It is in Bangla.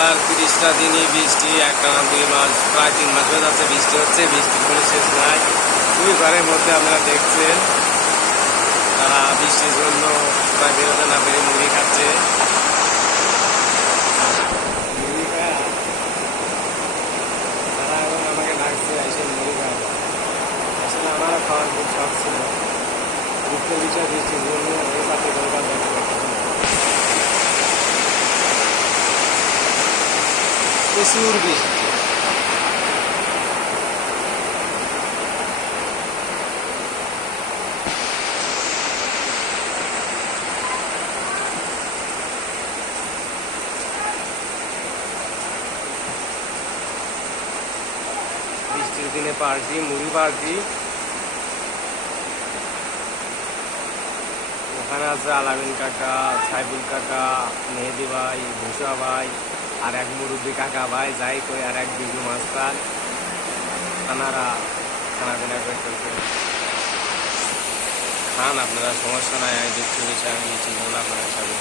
বাংলার 30টা দিনই বৃষ্টি, একটানা 2 মাস, প্রায় 3 মাস হয়ে যাচ্ছে বৃষ্টি হচ্ছে, বৃষ্টির কোনো শেষ নাই। খুবই ঘরের মধ্যে আপনারা দেখছেন তারা বৃষ্টির জন্য প্রায় বেরোতে না পেরে মুড়ি খাচ্ছে। মুড়ি খায় তারা এখন আমাকে ডাকছে এসে মুড়ি খাওয়া। আসলে আমারও খাওয়ার খুব শখ ছিল, দুঃখের বিষয় বৃষ্টির জন্য এই পাতে দরকার প্রচুর বৃষ্টি। বৃষ্টির দিনে পার্টি, মুড়ি পার্টি। ওখানে আছে আলামিন কাকা, সাইবুল কাকা, মেহেদি ভাই, ভূষা ভাই, আর এক মুরব্বী কাকা ভাই, যাই কই আর এক বিজু মাস্টার। তানারা খানা পিনা করতেছে। খান আপনারা, সমস্যা নাই। আমি দুঃখ বিষয় আমি চিনব না আপনাদের সাথে।